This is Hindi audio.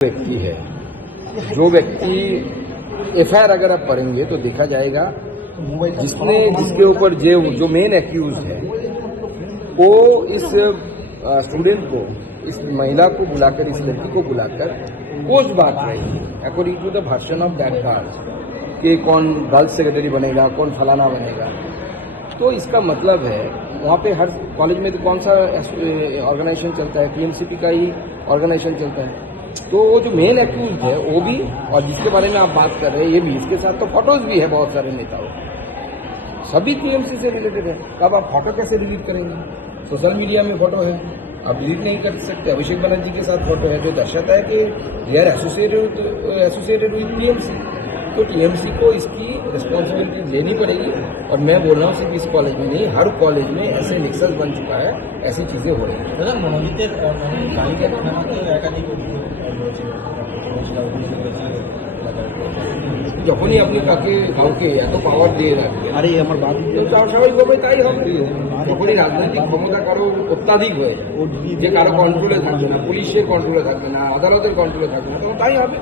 व्यक्ति है। जो व्यक्ति एफ़ अगर आप पढ़ेंगे तो देखा जाएगा, जिसने, जिसके ऊपर जो जो मेन एक्यूज है, वो इस स्टूडेंट को, इस महिला को बुलाकर, इस लड़की को बुलाकर कुछ बात रही according to the version of that card कि कौन गर्ल्स सेक्रेटरी बनेगा, कौन फलाना बनेगा। तो इसका मतलब है, वहाँ पे हर कॉलेज में तो कौन सा ऑर्गेनाइजेशन चलता है? टीएमसीपी का ही ऑर्गेनाइजेशन चलता है। तो वो जो मेन एक्यूज है, वो भी, और जिसके बारे में आप बात कर रहे हैं, ये भी, इसके साथ तो फ़ोटोज़ भी है बहुत सारे नेताओं। सभी टीएमसी से रिलेटेड है। तब अब आप फ़ोटो कैसे डिलीट करेंगे? सोशल मीडिया में फ़ोटो है। आप डिलीट नहीं कर सकते। अभिषेक बनर्जी के साथ फ़ोटो है, जो दर्शाता है कि they are associated associated with TMC तो टीएमसी को इसकी रिस्पॉन्सिबिलिटी लेनी पड़ेगी और मैं बोल रहा हूँ सिर्फ इस कॉलेज में नहीं हर कॉलेज में ऐसे मिक्सर बन चुका है ऐसी चीजें हो रही हैं দাদা মনোজিতের কালীঘাট থানাতে একাধিক অভিযোগ রয়েছে মহিলা অভিযোগ রয়েছে এলাকার। যখনই আপনি কাকে কাউকে এত পাওয়ার দিয়ে রাখবেন আরে আমার বাদ তো তাও স্বাভাবিকভাবে তাই হবে যখনই রাজনৈতিক ক্ষমতা কারো অত্যাধিক হয়ে যায় যে কারো কন্ট্রোলে থাকবে না পুলিশের কন্ট্রোলে থাকবে না আদালতের কন্ট্রোলে থাকবে না তখন তাই হবে